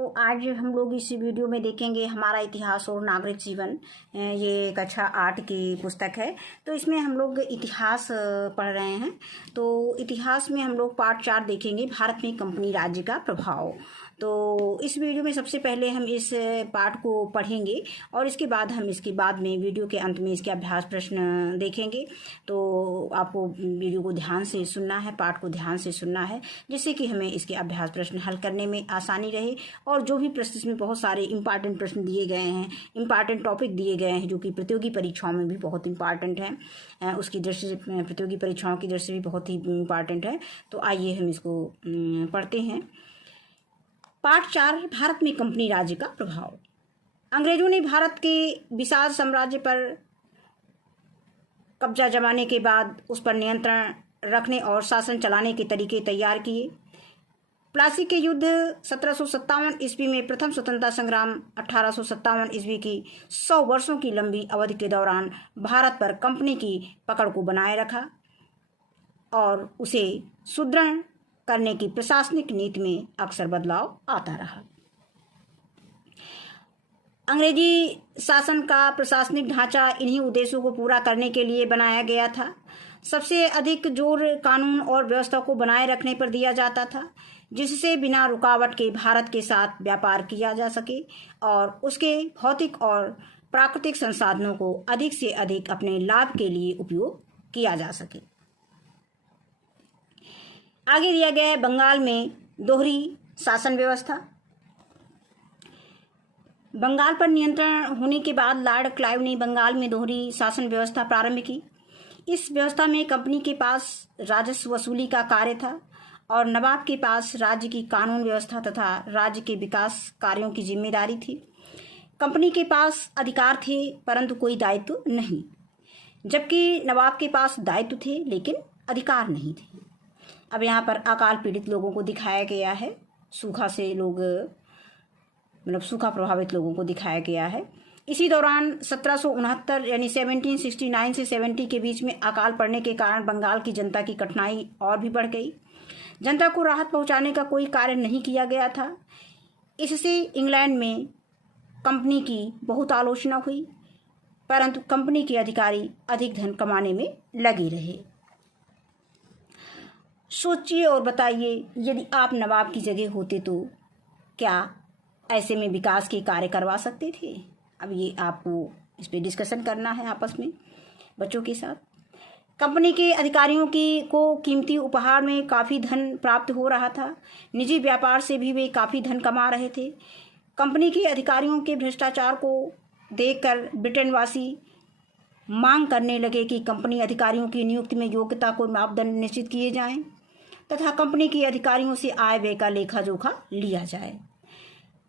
तो आज हम लोग इस वीडियो में देखेंगे हमारा इतिहास और नागरिक जीवन। ये एक अच्छा आर्ट की पुस्तक है। तो इसमें हम लोग इतिहास पढ़ रहे हैं। तो इतिहास में हम लोग पार्ट 4 देखेंगे, भारत में कंपनी राज्य का प्रभाव। तो इस वीडियो में सबसे पहले हम इस पार्ट को पढ़ेंगे और इसके बाद हम इसके बाद में वीडियो के अंत में इसके अभ्यास प्रश्न देखेंगे। तो आपको वीडियो को ध्यान से सुनना है, पार्ट को ध्यान से सुनना है, जिससे कि हमें इसके अभ्यास प्रश्न हल करने में आसानी रहे। और जो भी प्रश्न, इसमें बहुत सारे इंपॉर्टेंट प्रश्न दिए गए हैं, इंपॉर्टेंट टॉपिक दिए गए हैं, जो कि प्रतियोगी परीक्षाओं में भी बहुत इंपॉर्टेंट हैं, उसकी दृष्टि से, प्रतियोगी परीक्षाओं की दृष्टि से भी बहुत ही इंपॉर्टेंट है। तो आइए हम इसको पढ़ते हैं। पार्ट 4, भारत में कंपनी राज्य का प्रभाव। अंग्रेजों ने भारत के विशाल साम्राज्य पर कब्जा जमाने के बाद उस पर नियंत्रण रखने और शासन चलाने के तरीके तैयार किए। प्लासी के युद्ध 1757 ईस्वी में, प्रथम स्वतंत्रता संग्राम 1857 ईस्वी की 100 वर्षों की लंबी अवधि के दौरान भारत पर कंपनी की पकड़ को बनाए रखा और उसे सुदृढ़ करने की प्रशासनिक नीति में अक्सर बदलाव आता रहा। अंग्रेजी शासन का प्रशासनिक ढांचा इन्हीं उद्देश्यों को पूरा करने के लिए बनाया गया था। सबसे अधिक जोर कानून और व्यवस्था को बनाए रखने पर दिया जाता था, जिससे बिना रुकावट के भारत के साथ व्यापार किया जा सके और उसके भौतिक और प्राकृतिक संसाधनों को अधिक से अधिक अपने लाभ के लिए उपयोग किया जा सके। आगे दिया गया है बंगाल में दोहरी शासन व्यवस्था। बंगाल पर नियंत्रण होने के बाद लॉर्ड क्लाइव ने बंगाल में दोहरी शासन व्यवस्था प्रारंभ की। इस व्यवस्था में कंपनी के पास राजस्व वसूली का कार्य था और नवाब के पास राज्य की कानून व्यवस्था तथा राज्य के विकास कार्यों की जिम्मेदारी थी। कंपनी के पास अधिकार थे परंतु कोई दायित्व नहीं, जबकि नवाब के पास दायित्व थे लेकिन अधिकार नहीं थे। अब यहाँ पर अकाल पीड़ित लोगों को दिखाया गया है, सूखा से लोग, मतलब सूखा प्रभावित लोगों को दिखाया गया है। इसी दौरान 1769 यानी 1769 से 70 के बीच में अकाल पड़ने के कारण बंगाल की जनता की कठिनाई और भी बढ़ गई। जनता को राहत पहुंचाने का कोई कार्य नहीं किया गया था। इससे इंग्लैंड में कंपनी की बहुत आलोचना हुई, परंतु कंपनी के अधिकारी अधिक धन कमाने में लगे रहे। सोचिए और बताइए, यदि आप नवाब की जगह होते तो क्या ऐसे में विकास के कार्य करवा सकते थे? अब ये आपको इस पर डिस्कशन करना है आपस में बच्चों के साथ। कंपनी के अधिकारियों को कीमती उपहार में काफ़ी धन प्राप्त हो रहा था। निजी व्यापार से भी वे काफ़ी धन कमा रहे थे। कंपनी के अधिकारियों के भ्रष्टाचार को देखकर ब्रिटेनवासी मांग करने लगे कि कंपनी अधिकारियों की नियुक्ति में योग्यता को मापदंड निश्चित किए जाएं तथा कंपनी के अधिकारियों से आय व्यय का लेखा जोखा लिया जाए।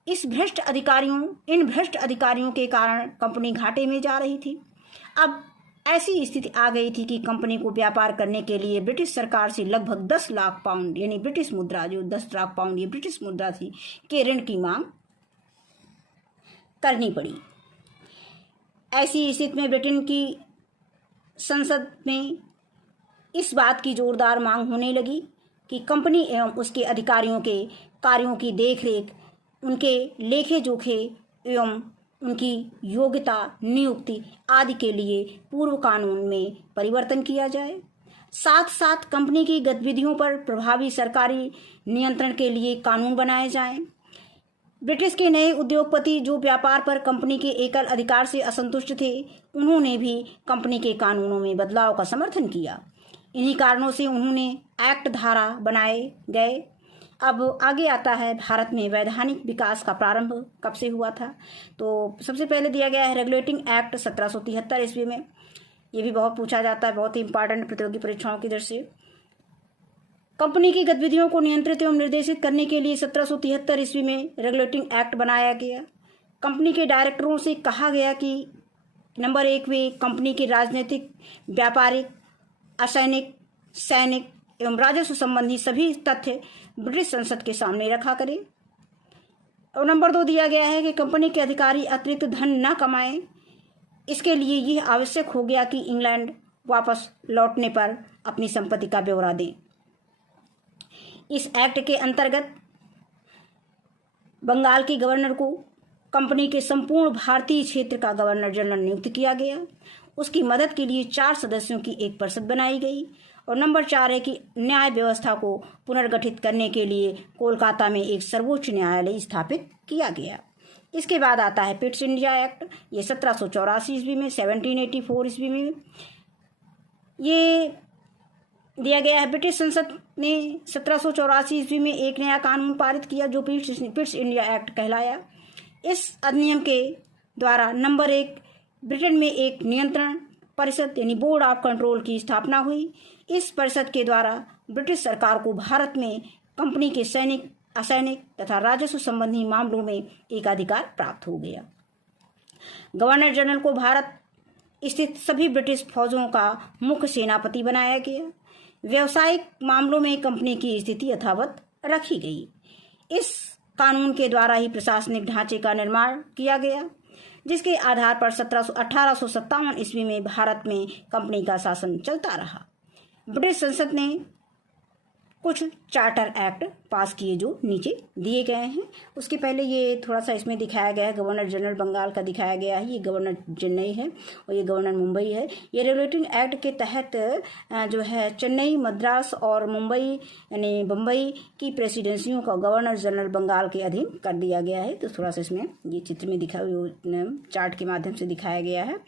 इन भ्रष्ट अधिकारियों के कारण कंपनी घाटे में जा रही थी। अब ऐसी स्थिति आ गई थी कि कंपनी को व्यापार करने के लिए ब्रिटिश सरकार से लगभग 10 लाख पाउंड यानी ब्रिटिश मुद्रा, जो 10 लाख पाउंड ये ब्रिटिश मुद्रा थी, के ऋण की मांग करनी पड़ी। ऐसी स्थिति में ब्रिटेन की संसद में इस बात की जोरदार मांग होने लगी कि कंपनी एवं उसके अधिकारियों के कार्यों की देखरेख, उनके लेखे जोखे एवं उनकी योग्यता, नियुक्ति आदि के लिए पूर्व कानून में परिवर्तन किया जाए। साथ साथ कंपनी की गतिविधियों पर प्रभावी सरकारी नियंत्रण के लिए कानून बनाए जाएं। ब्रिटिश के नए उद्योगपति जो व्यापार पर कंपनी के एकल अधिकार से असंतुष्ट थे, उन्होंने भी कंपनी के कानूनों में बदलाव का समर्थन किया। इन्हीं कारणों से उन्होंने एक्ट धारा बनाए गए। अब आगे आता है भारत में वैधानिक विकास का प्रारंभ कब से हुआ था। तो सबसे पहले दिया गया है रेगुलेटिंग एक्ट 1773 ईस्वी में। ये भी बहुत पूछा जाता है, बहुत ही इंपॉर्टेंट प्रतियोगी परीक्षाओं की दृष्टि से। कंपनी की गतिविधियों को नियंत्रित एवं निर्देशित करने के लिए 1773 ईस्वी में रेगुलेटिंग एक्ट बनाया गया। कंपनी के डायरेक्टरों से कहा गया कि नंबर 1, वे कंपनी के राजनीतिक, व्यापारिक, असैनिक, सैनिक एवं राजस्व संबंधी सभी तथ्य ब्रिटिश संसद के सामने रखा करें। और नंबर 2 दिया गया है कि कंपनी के अधिकारी अतिरिक्त धन न कमाएं। इसके लिए यह आवश्यक हो गया कि इंग्लैंड वापस लौटने पर अपनी संपत्ति का ब्यौरा दें। इस एक्ट के अंतर्गत बंगाल के गवर्नर को कंपनी के संपूर्ण भारतीय क्षेत्र का गवर्नर जनरल नियुक्त किया गया। उसकी मदद के लिए 4 सदस्यों की एक परिषद बनाई गई। और नंबर 4 है कि न्याय व्यवस्था को पुनर्गठित करने के लिए कोलकाता में एक सर्वोच्च न्यायालय स्थापित किया गया। इसके बाद आता है पिट्स इंडिया एक्ट। ये 1784 ईस्वी में, 1784 ईस्वी में ये दिया गया है। ब्रिटिश संसद ने 1784 ईस्वी में एक नया कानून पारित किया जो पिट्स इंडिया एक्ट कहलाया। इस अधिनियम के द्वारा नंबर 1 ब्रिटेन में एक नियंत्रण परिषद यानी बोर्ड ऑफ कंट्रोल की स्थापना हुई। इस परिषद के द्वारा ब्रिटिश सरकार को भारत में कंपनी के सैनिक, असैनिक तथा राजस्व संबंधी मामलों में एकाधिकार प्राप्त हो गया। गवर्नर जनरल को भारत स्थित सभी ब्रिटिश फौजों का मुख्य सेनापति बनाया गया। व्यावसायिक मामलों में कंपनी की स्थिति यथावत रखी गई। इस कानून के द्वारा ही प्रशासनिक ढांचे का निर्माण किया गया, जिसके आधार पर 1857 ईस्वी में भारत में कंपनी का शासन चलता रहा। ब्रिटिश संसद ने कुछ चार्टर एक्ट पास किए जो नीचे दिए गए हैं। उसके पहले ये थोड़ा सा इसमें दिखाया गया है, गवर्नर जनरल बंगाल का दिखाया गया है। ये गवर्नर चेन्नई है और ये गवर्नर मुंबई है। ये रेगुलेटिंग एक्ट के तहत जो है चेन्नई, मद्रास और मुंबई यानी बम्बई की प्रेसिडेंसियों का गवर्नर जनरल बंगाल के अधीन कर दिया गया है। तो थोड़ा सा इसमें ये चित्र में चार्ट के माध्यम से दिखाया गया है।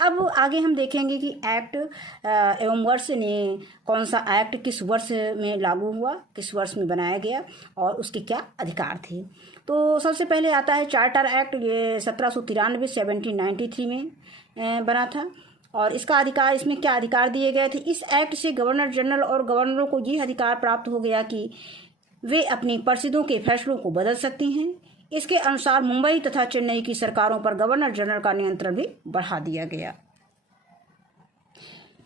अब आगे हम देखेंगे कि एक्ट एवं वर्ष ने कौन सा एक्ट किस वर्ष में लागू हुआ, किस वर्ष में बनाया गया और उसके क्या अधिकार थे। तो सबसे पहले आता है चार्टर एक्ट। ये 1793 1793 में बना था और इसका अधिकार, इसमें क्या अधिकार दिए गए थे। इस एक्ट से गवर्नर जनरल और गवर्नरों को ये अधिकार प्राप्त हो गया कि वे अपनी परिषदों के फैसलों को बदल सकती हैं। इसके अनुसार मुंबई तथा चेन्नई की सरकारों पर गवर्नर जनरल का नियंत्रण भी बढ़ा दिया गया।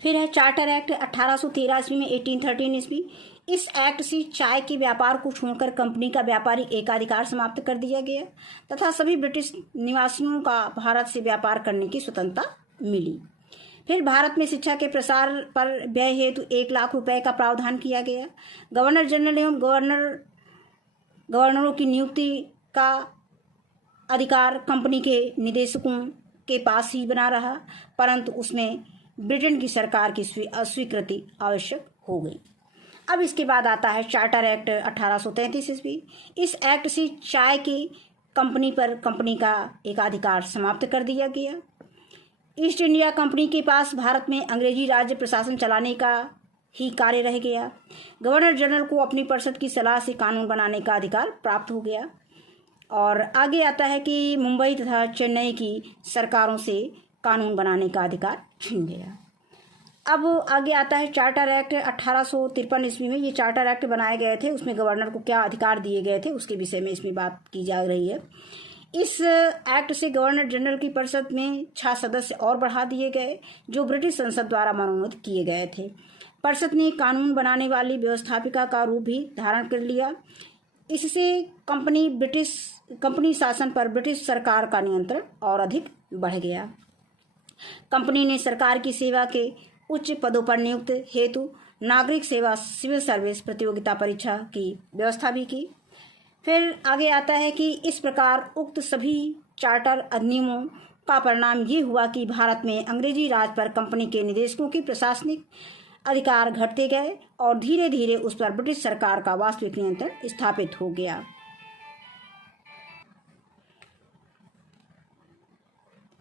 फिर है चार्टर एक्ट 1813 ईस्वी में, 1813 ईस्वी। इस एक्ट से चाय के व्यापार को छोड़कर कंपनी का व्यापारिक एकाधिकार समाप्त कर दिया गया तथा सभी ब्रिटिश निवासियों का भारत से व्यापार करने की स्वतंत्रता मिली। फिर भारत में शिक्षा के प्रसार पर व्यय हेतु 1 लाख रुपए का प्रावधान किया गया। गवर्नर जनरल एवं गवर्नरों की नियुक्ति का अधिकार कंपनी के निदेशकों के पास ही बना रहा, परंतु उसमें ब्रिटेन की सरकार की स्वीकृति आवश्यक हो गई। अब इसके बाद आता है चार्टर एक्ट 1833 ईस्वी। इस एक्ट से चाय की कंपनी पर कंपनी का एकाधिकार समाप्त कर दिया गया। ईस्ट इंडिया कंपनी के पास भारत में अंग्रेजी राज्य प्रशासन चलाने का ही कार्य रह गया। गवर्नर जनरल को अपनी परिषद की सलाह से कानून बनाने का अधिकार प्राप्त हो गया। और आगे आता है कि मुंबई तथा चेन्नई की सरकारों से कानून बनाने का अधिकार छीन गया। अब आगे आता है चार्टर एक्ट 1853 ईस्वी में। ये चार्टर एक्ट बनाए गए थे, उसमें गवर्नर को क्या अधिकार दिए गए थे उसके विषय में इसमें बात की जा रही है। इस एक्ट से गवर्नर जनरल की परिषद में 6 सदस्य और बढ़ा दिए गए जो ब्रिटिश संसद द्वारा मनोनीत किए गए थे। परिषद ने कानून बनाने वाली व्यवस्थापिका का रूप भी धारण कर लिया। इससे कंपनी शासन पर ब्रिटिश सरकार का नियंत्रण और अधिक बढ़ गया। कंपनी ने सरकार की सेवा के उच्च पदों पर नियुक्त हेतु नागरिक सेवा सिविल सर्विस प्रतियोगिता परीक्षा की व्यवस्था भी की। फिर आगे आता है कि इस प्रकार उक्त सभी चार्टर अधिनियमों का परिणाम ये हुआ कि भारत में अंग्रेजी राज पर कंपनी के निदेशकों की प्रशासनिक अधिकार घटते गए और धीरे धीरे उस पर ब्रिटिश सरकार का वास्तविक नियंत्रण स्थापित हो गया।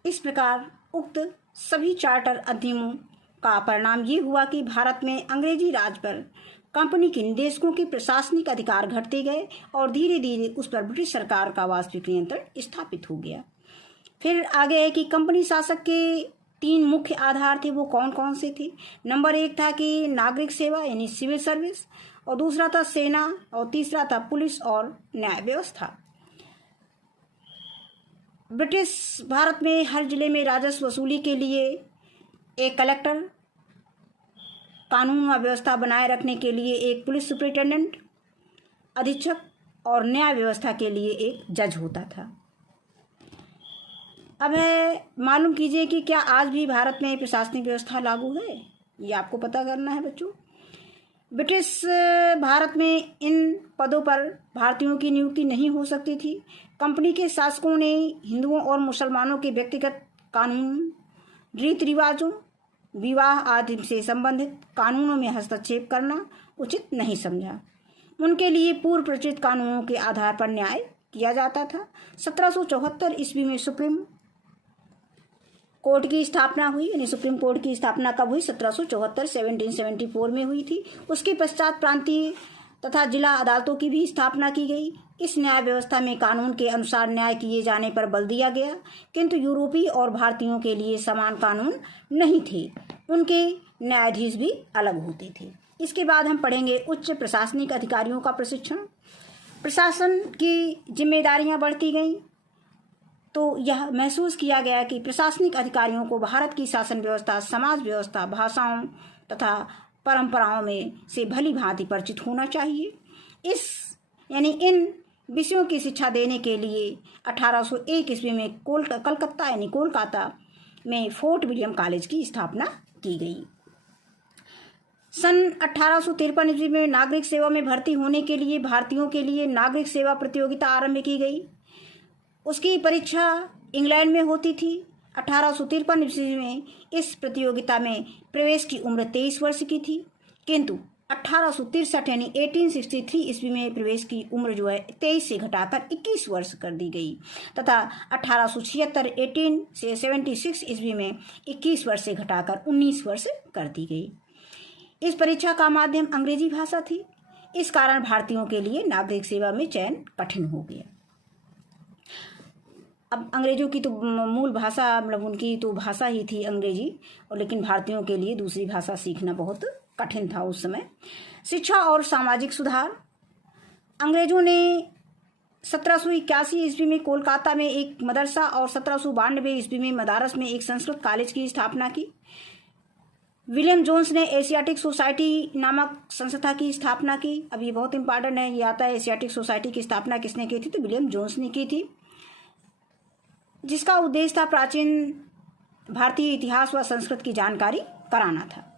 इस प्रकार उक्त सभी चार्टर अधिनियमों का परिणाम ये हुआ कि भारत में अंग्रेजी राज पर कंपनी के निदेशकों के प्रशासनिक अधिकार घटते गए और धीरे धीरे उस पर ब्रिटिश सरकार का वास्तविक नियंत्रण स्थापित हो गया। फिर आगे है कि कंपनी शासक के 3 मुख्य आधार थे, वो कौन कौन से थे। नंबर 1 था कि नागरिक सेवा यानी सिविल सर्विस, और दूसरा था सेना, और तीसरा था पुलिस और न्याय व्यवस्था। ब्रिटिश भारत में हर जिले में राजस्व वसूली के लिए एक कलेक्टर, कानून व व्यवस्था बनाए रखने के लिए एक पुलिस सुपरिटेंडेंट, अधीक्षक और न्याय व्यवस्था के लिए एक जज होता था। अब है मालूम कीजिए कि क्या आज भी भारत में प्रशासनिक व्यवस्था लागू है, ये आपको पता करना है बच्चों। ब्रिटिश भारत में इन पदों पर भारतीयों की नियुक्ति नहीं हो सकती थी। कंपनी के शासकों ने हिंदुओं और मुसलमानों के व्यक्तिगत कानून, रीति रिवाजों, विवाह आदि से संबंधित कानूनों में हस्तक्षेप करना उचित नहीं समझा। उनके लिए पूर्व प्रचलित कानूनों के आधार पर न्याय किया जाता था। 1774 ईस्वी में सुप्रीम कोर्ट की स्थापना हुई। यानी सुप्रीम कोर्ट की स्थापना कब हुई? 1774, 1774 में हुई थी। उसके पश्चात प्रांतीय तथा जिला अदालतों की भी स्थापना की गई। इस न्याय व्यवस्था में कानून के अनुसार न्याय किए जाने पर बल दिया गया, किंतु यूरोपीय और भारतीयों के लिए समान कानून नहीं थे। उनके न्यायाधीश भी अलग होते थे। इसके बाद हम पढ़ेंगे उच्च प्रशासनिक अधिकारियों का प्रशिक्षण। प्रशासन की जिम्मेदारियां बढ़ती गईं तो यह महसूस किया गया कि प्रशासनिक अधिकारियों को भारत की शासन व्यवस्था, समाज व्यवस्था, भाषाओं तथा परंपराओं में से भली भांति परिचित होना चाहिए। इन विषयों की शिक्षा देने के लिए 1801 ईस्वी में कोलकाता में फोर्ट विलियम कॉलेज की स्थापना की गई। सन 1853 ईस्वी में नागरिक सेवा में भर्ती होने के लिए भारतीयों के लिए नागरिक सेवा प्रतियोगिता आरंभ की गई। उसकी परीक्षा इंग्लैंड में होती थी। 1853 ईस्वी में इस प्रतियोगिता में प्रवेश की उम्र 23 वर्ष की थी, किंतु 1863 यानी 1863 ईस्वी में प्रवेश की उम्र जो है 23 से घटाकर 21 वर्ष कर दी गई तथा 1876 ईस्वी में 21 वर्ष से घटाकर 19 वर्ष कर दी गई। इस परीक्षा का माध्यम अंग्रेजी भाषा थी। इस कारण भारतीयों के लिए नागरिक सेवा में चयन कठिन हो गया। अब अंग्रेजों की तो मूल भाषा मतलब उनकी तो भाषा ही थी अंग्रेजी, और लेकिन भारतीयों के लिए दूसरी भाषा सीखना बहुत कठिन था उस समय। शिक्षा और सामाजिक सुधार। अंग्रेजों ने 1781 ईस्वी में कोलकाता में एक मदरसा और 1792 ईस्वी में मदारस में एक संस्कृत कॉलेज की स्थापना की। विलियम जोन्स ने एशियाटिक सोसाइटी नामक संस्था की स्थापना की। अब ये बहुत इंपॉर्टेंट है, ये आता है एशियाटिक सोसाइटी की स्थापना किसने की थी? तो विलियम जोन्स ने की थी, जिसका उद्देश्य था प्राचीन भारतीय इतिहास व संस्कृत की जानकारी कराना था।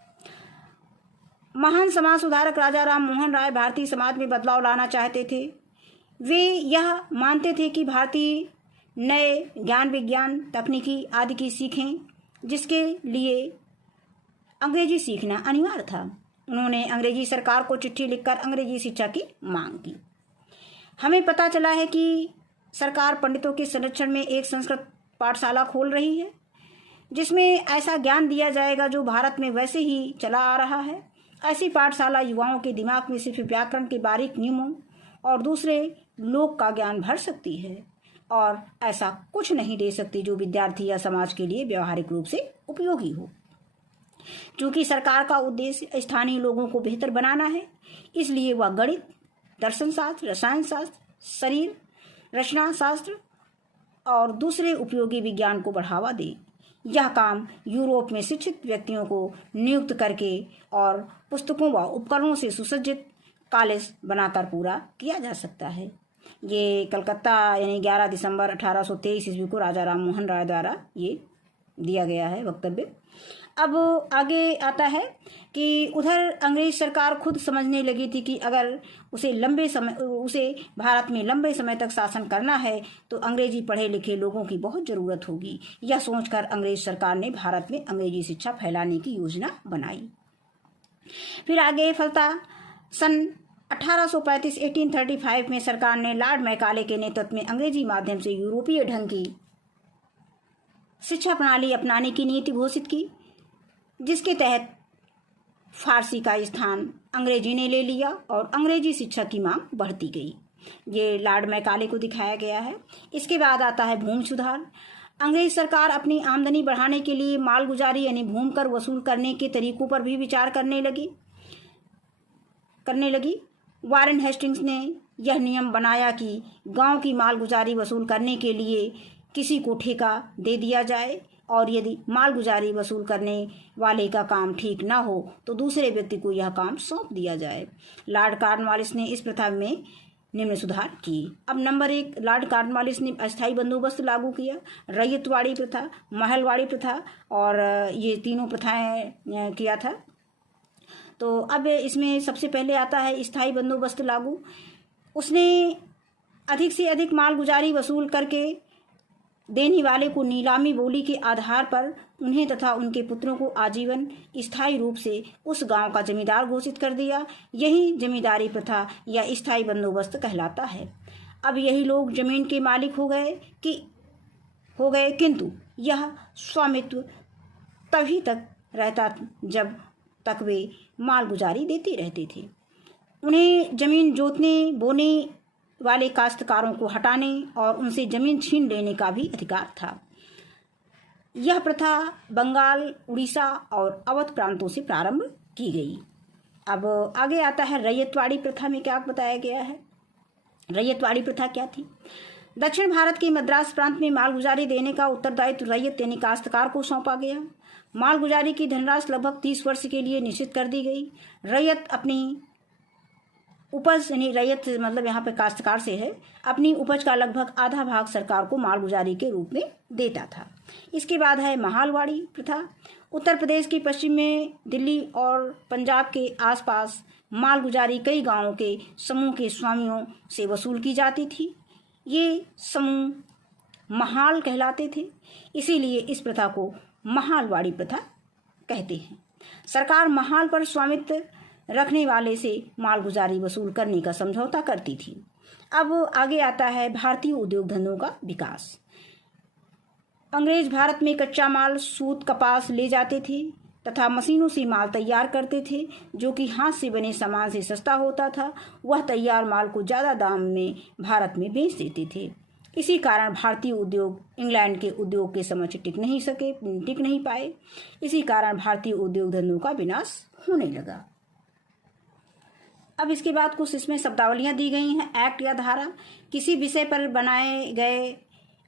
महान समाज सुधारक राजा राम मोहन राय भारतीय समाज में बदलाव लाना चाहते थे। वे यह मानते थे कि भारतीय नए ज्ञान, विज्ञान, तकनीकी आदि की सीखें, जिसके लिए अंग्रेजी सीखना अनिवार्य था। उन्होंने अंग्रेजी सरकार को चिट्ठी लिखकर अंग्रेजी शिक्षा की मांग की। हमें पता चला है कि सरकार पंडितों के संरक्षण में एक संस्कृत पाठशाला खोल रही है, जिसमें ऐसा ज्ञान दिया जाएगा जो भारत में वैसे ही चला आ रहा है। ऐसी पाठशाला युवाओं के दिमाग में सिर्फ व्याकरण के बारीक नियमों और दूसरे लोक का ज्ञान भर सकती है, और ऐसा कुछ नहीं दे सकती जो विद्यार्थी या समाज के लिए व्यवहारिक रूप से उपयोगी हो। चूंकि सरकार का उद्देश्य स्थानीय लोगों को बेहतर बनाना है, इसलिए वह गणित, दर्शन शास्त्र, रसायन शास्त्र, शरीर रचना शास्त्र और दूसरे उपयोगी विज्ञान को बढ़ावा दे। यह काम यूरोप में शिक्षित व्यक्तियों को नियुक्त करके और पुस्तकों व उपकरणों से सुसज्जित कॉलेज बनाकर पूरा किया जा सकता है। ये कलकत्ता यानी 11 दिसंबर 1823 ईस्वी को राजा राम मोहन राय द्वारा ये दिया गया है वक्तव्य। अब आगे आता है कि उधर अंग्रेज सरकार खुद समझने लगी थी कि अगर उसे भारत में लंबे समय तक शासन करना है तो अंग्रेजी पढ़े लिखे लोगों की बहुत ज़रूरत होगी। यह सोचकर अंग्रेज सरकार ने भारत में अंग्रेजी शिक्षा फैलाने की योजना बनाई। फिर आगे फलता सन 1835 में सरकार ने लॉर्ड मैकाले के नेतृत्व में अंग्रेजी माध्यम से यूरोपीय ढंग की शिक्षा प्रणाली अपनाने की नीति घोषित की, जिसके तहत फारसी का स्थान अंग्रेजी ने ले लिया और अंग्रेजी शिक्षा की मांग बढ़ती गई। ये लॉर्ड मैकाले को दिखाया गया है। इसके बाद आता है भूमि सुधार। अंग्रेज सरकार अपनी आमदनी बढ़ाने के लिए मालगुजारी यानी भूमि कर वसूल करने के तरीकों पर भी विचार करने लगी। वारेन हेस्टिंग्स ने यह नियम बनाया कि गांव की मालगुजारी वसूल करने के लिए किसी को ठेका दे दिया जाए, और यदि मालगुजारी वसूल करने वाले का काम ठीक ना हो तो दूसरे व्यक्ति को यह काम सौंप दिया जाए। लॉर्ड कॉर्नवालिस ने इस प्रथा में निम्न सुधार किए। अब नंबर 1, लॉर्ड कॉर्नवालिस ने अस्थायी बंदोबस्त लागू किया, रैयतवाड़ी प्रथा, महलवाड़ी प्रथा, और ये तीनों प्रथाएं किया था। तो अब इसमें सबसे पहले आता है स्थायी बंदोबस्त लागू। उसने अधिक से अधिक मालगुजारी वसूल करके देने वाले को नीलामी बोली के आधार पर उन्हें तथा उनके पुत्रों को आजीवन स्थायी रूप से उस गांव का जमींदार घोषित कर दिया। यही जमींदारी प्रथा या स्थायी बंदोबस्त कहलाता है। अब यही लोग जमीन के मालिक हो गए, किंतु यह स्वामित्व तभी तक रहता जब तक वे मालगुजारी देते रहते थे। उन्हें जमीन जोतने बोने वाले काश्तकारों को हटाने और उनसे जमीन छीन लेने का भी अधिकार था। यह प्रथा बंगाल, उड़ीसा और अवध प्रांतों से प्रारंभ की गई। अब आगे आता है रैयतवाड़ी प्रथा में क्या बताया गया है। रैयतवाड़ी प्रथा क्या थी? दक्षिण भारत के मद्रास प्रांत में मालगुजारी देने का उत्तरदायित्व रैयत यानी काश्तकार को सौंपा गया। मालगुजारी की धनराशि लगभग 30 वर्ष के लिए निश्चित कर दी गई। रैयत अपनी उपज यानी रैयत मतलब यहाँ पे काश्तकार से है, अपनी उपज का लगभग आधा भाग सरकार को मालगुजारी के रूप में देता था। इसके बाद है महालवाड़ी प्रथा। उत्तर प्रदेश के पश्चिम में दिल्ली और पंजाब के आसपास मालगुजारी कई गांवों के समूह के स्वामियों से वसूल की जाती थी। ये समूह महाल कहलाते थे, इसीलिए इस प्रथा को महालवाड़ी प्रथा कहते हैं। सरकार महाल पर स्वामित्व रखने वाले से मालगुजारी वसूल करने का समझौता करती थी। अब आगे आता है भारतीय उद्योग धंधों का विकास। अंग्रेज भारत में कच्चा माल, सूत, कपास ले जाते थे तथा मशीनों से माल तैयार करते थे, जो कि हाथ से बने सामान से सस्ता होता था। वह तैयार माल को ज़्यादा दाम में भारत में बेच देते थे। इसी कारण भारतीय उद्योग इंग्लैंड के उद्योग के समक्ष टिक नहीं पाए। इसी कारण भारतीय उद्योग धंधों का विनाश होने लगा। अब इसके बाद कुछ इसमें शब्दावलियाँ दी गई हैं। एक्ट या धारा, किसी विषय पर बनाए गए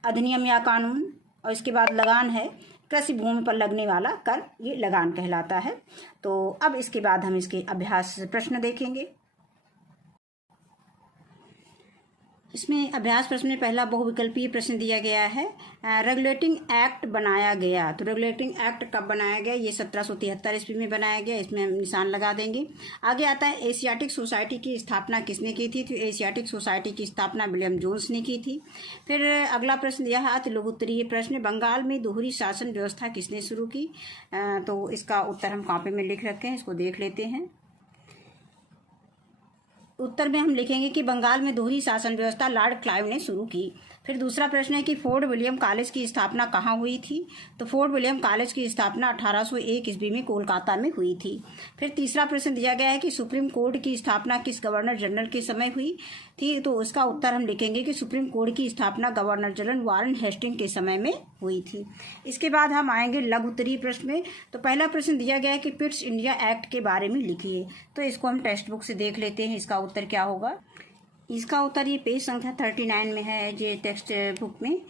अधिनियम या कानून। और इसके बाद लगान है, कृषि भूमि पर लगने वाला कर, ये लगान कहलाता है। तो अब इसके बाद हम इसके अभ्यास प्रश्न देखेंगे। इसमें अभ्यास प्रश्न में पहला बहुविकल्पीय प्रश्न दिया गया है। रेगुलेटिंग एक्ट बनाया गया, तो रेगुलेटिंग एक्ट कब बनाया गया? ये 1773 ईस्वी में बनाया गया। इसमें हम निशान लगा देंगे। आगे आता है एशियाटिक सोसाइटी की स्थापना किसने की थी? तो एशियाटिक सोसाइटी की स्थापना विलियम जोन्स ने की थी। फिर अगला प्रश्न यह है अति लघु उत्तरीय प्रश्न, बंगाल में दोहरी शासन व्यवस्था किसने शुरू की? तो इसका उत्तर हम कॉपी में लिख रखे हैं, इसको देख लेते हैं। उत्तर में हम लिखेंगे कि बंगाल में दोहरी शासन व्यवस्था लॉर्ड क्लाइव ने शुरू की। फिर दूसरा प्रश्न है कि फोर्ट विलियम कॉलेज की स्थापना कहाँ हुई थी? तो फोर्ट विलियम कॉलेज की स्थापना 1801 ईस्वी में कोलकाता में हुई थी। फिर तीसरा प्रश्न दिया गया है कि सुप्रीम कोर्ट की स्थापना किस गवर्नर जनरल के समय हुई थी? तो उसका उत्तर हम लिखेंगे कि सुप्रीम कोर्ट की स्थापना गवर्नर जनरल वारन हेस्टिंग के समय में हुई थी। इसके बाद हम आएंगे लघु उत्तरीय प्रश्न में। तो पहला प्रश्न दिया गया है कि पिट्स इंडिया एक्ट के बारे में लिखिए। तो इसको हम टेक्स्ट बुक से देख लेते हैं, इसका उत्तर क्या होगा। इसका उत्तर ये पेज संख्या 39 में है, ये टेक्स्ट बुक में।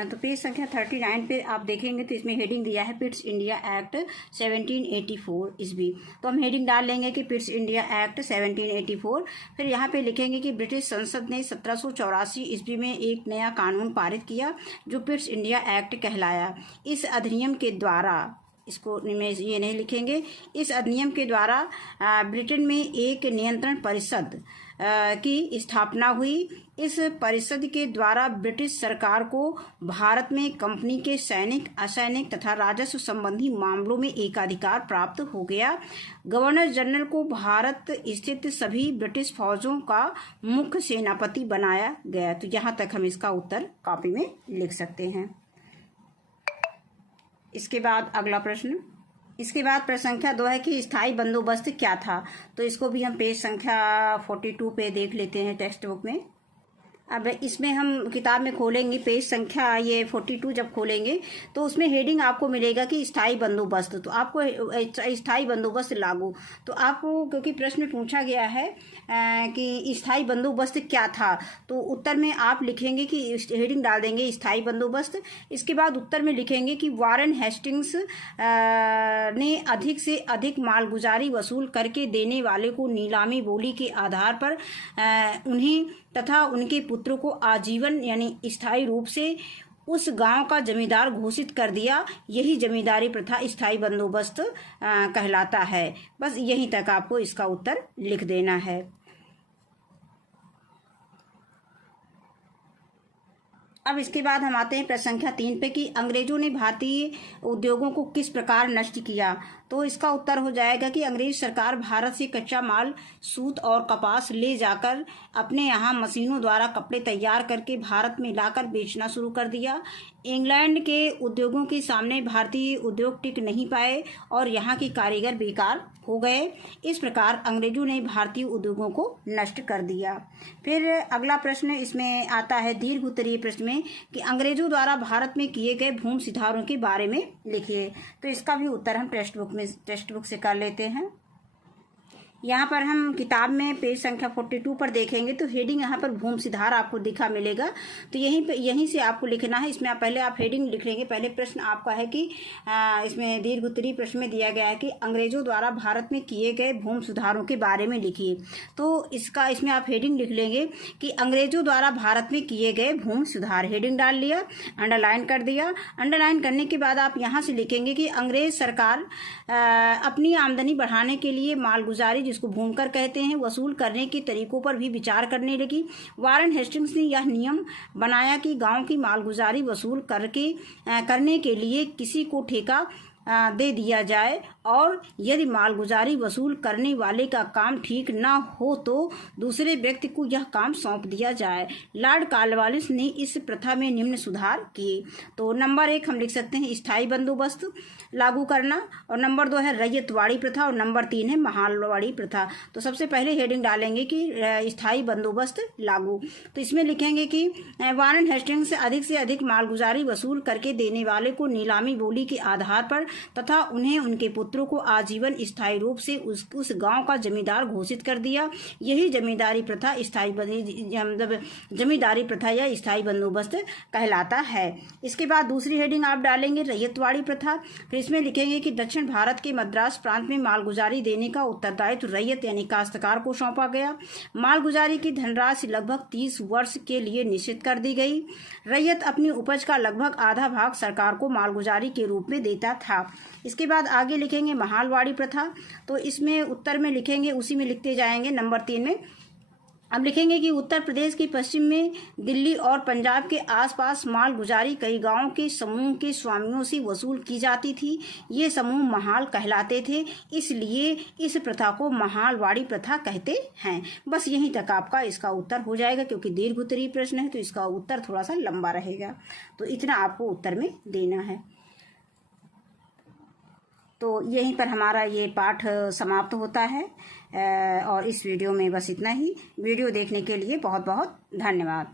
तो पेज संख्या 39 पे आप देखेंगे तो इसमें हेडिंग दिया है पिट्स इंडिया एक्ट 1784 ईस्वी। तो हम हेडिंग डाल लेंगे कि पिट्स इंडिया एक्ट 1784। फिर यहाँ पे लिखेंगे कि ब्रिटिश संसद ने 1784 ईस्वी में एक नया कानून पारित किया जो पिट्स इंडिया एक्ट कहलाया। इस अधिनियम के द्वारा, इसको में ये नहीं लिखेंगे, इस अधिनियम के द्वारा ब्रिटेन में एक नियंत्रण परिषद की स्थापना हुई। इस परिषद के द्वारा ब्रिटिश सरकार को भारत में कंपनी के सैनिक, असैनिक तथा राजस्व संबंधी मामलों में एकाधिकार प्राप्त हो गया। गवर्नर जनरल को भारत स्थित सभी ब्रिटिश फौजों का मुख्य सेनापति बनाया गया। तो यहाँ तक हम इसका उत्तर कॉपी में लिख सकते हैं। इसके बाद अगला प्रश्न, इसके बाद प्रश्न संख्या 2 है कि स्थायी बंदोबस्त क्या था? तो इसको भी हम पेज संख्या 42 पे देख लेते हैं टेक्स्ट बुक में। अब इसमें हम किताब में खोलेंगे पेज संख्या ये 42 जब खोलेंगे तो उसमें हेडिंग आपको मिलेगा कि स्थायी बंदोबस्त। तो आपको स्थायी बंदोबस्त लागू, तो आपको क्योंकि प्रश्न में पूछा गया है कि स्थायी बंदोबस्त क्या था, तो उत्तर में आप लिखेंगे कि हेडिंग डाल देंगे स्थायी बंदोबस्त। इसके बाद उत्तर में लिखेंगे कि वारन हेस्टिंग्स ने अधिक से अधिक मालगुजारी वसूल करके देने वाले को नीलामी बोली के आधार पर उन्हें तथा उनके पुत्रों को आजीवन यानी स्थायी रूप से उस गांव का जमींदार घोषित कर दिया। यही जमींदारी प्रथा स्थायी बंदोबस्त कहलाता है। बस यहीं तक आपको इसका उत्तर लिख देना है। अब इसके बाद हम आते हैं प्रश्न संख्या 3 पे कि अंग्रेजों ने भारतीय उद्योगों को किस प्रकार नष्ट किया। तो इसका उत्तर हो जाएगा कि अंग्रेज सरकार भारत से कच्चा माल सूत और कपास ले जाकर अपने यहाँ मशीनों द्वारा कपड़े तैयार करके भारत में लाकर बेचना शुरू कर दिया। इंग्लैंड के उद्योगों के सामने भारतीय उद्योग टिक नहीं पाए और यहाँ के कारीगर बेकार हो गए। इस प्रकार अंग्रेजों ने भारतीय उद्योगों को नष्ट कर दिया। फिर अगला प्रश्न इसमें आता है दीर्घ उत्तरीय प्रश्न में कि अंग्रेजों द्वारा भारत में किए गए भूमि सुधारों के बारे में लिखिए। तो इसका भी उत्तर हम टेक्स्ट बुक से कर लेते हैं। यहाँ पर हम किताब में पेज संख्या 42 पर देखेंगे तो हेडिंग यहाँ पर भूमि सुधार आपको दिखा मिलेगा। तो यहीं से आपको लिखना है। इसमें पहले आप हेडिंग लिख लेंगे। पहले प्रश्न आपका है कि इसमें दीर्घ उत्तरीय प्रश्न में दिया गया है कि अंग्रेजों द्वारा भारत में किए गए भूमि सुधारों के बारे में लिखिए। तो इसमें आप हेडिंग लिख लेंगे कि अंग्रेजों द्वारा भारत में किए गए भूमि सुधार। हेडिंग डाल लिया, अंडरलाइन कर दिया। अंडरलाइन करने के बाद आप यहाँ से लिखेंगे कि अंग्रेज सरकार अपनी आमदनी बढ़ाने के लिए मालगुजारी, जिसको भूमिकर कहते हैं, वसूल करने के तरीकों पर भी विचार करने लगी। वारन हेस्टिंग्स ने यह नियम बनाया कि गांव की मालगुजारी वसूल करने के लिए किसी को ठेका दे दिया जाए और यदि मालगुजारी वसूल करने वाले का काम ठीक न हो तो दूसरे व्यक्ति को यह काम सौंप दिया जाए। लॉर्ड कॉर्नवालिस ने इस प्रथा में निम्न सुधार किए। तो नंबर 1 हम लिख सकते हैं स्थायी बंदोबस्त लागू करना, और नंबर 2 है रैयतवाड़ी प्रथा, और नंबर 3 है महालवाड़ी प्रथा। तो सबसे पहले हेडिंग डालेंगे कि स्थायी बंदोबस्त लागू। तो इसमें लिखेंगे कि वारन हेस्टिंग्स अधिक से अधिक मालगुजारी वसूल करके देने वाले को नीलामी बोली के आधार पर तथा उन्हें उनके पुत्रों को आजीवन स्थायी रूप से उस गांव का जमींदार घोषित कर दिया। यही जमींदारी प्रथा जमींदारी प्रथा या स्थायी बंदोबस्त कहलाता है। इसके बाद दूसरी हेडिंग आप डालेंगे रैयतवाड़ी प्रथा। फिर इसमें लिखेंगे कि दक्षिण भारत के मद्रास प्रांत में मालगुजारी देने का उत्तरदायित्व रैयत यानी काश्तकार को सौंपा गया। मालगुजारी की धनराशि लगभग 30 वर्ष के लिए निश्चित कर दी गई। रैयत अपनी उपज का लगभग आधा भाग सरकार को मालगुजारी के रूप में देता था। इसके बाद आगे लिखेंगे महालवाड़ी प्रथा। तो इसमें उत्तर में लिखेंगे, उसी में लिखते जाएंगे नंबर 3 में। अब लिखेंगे कि उत्तर प्रदेश के पश्चिम में दिल्ली और पंजाब के आसपास मालगुजारी कई गांवों के समूह के स्वामियों से वसूल की जाती थी। ये समूह महाल कहलाते थे, इसलिए इस प्रथा को महालवाड़ी प्रथा कहते हैं। बस यहीं तक आपका इसका उत्तर हो जाएगा, क्योंकि दीर्घ उत्तरीय प्रश्न है तो इसका उत्तर थोड़ा सा लंबा रहेगा। तो इतना आपको उत्तर में देना है। तो यहीं पर हमारा ये पाठ समाप्त होता है। और इस वीडियो में बस इतना ही। वीडियो देखने के लिए बहुत बहुत धन्यवाद।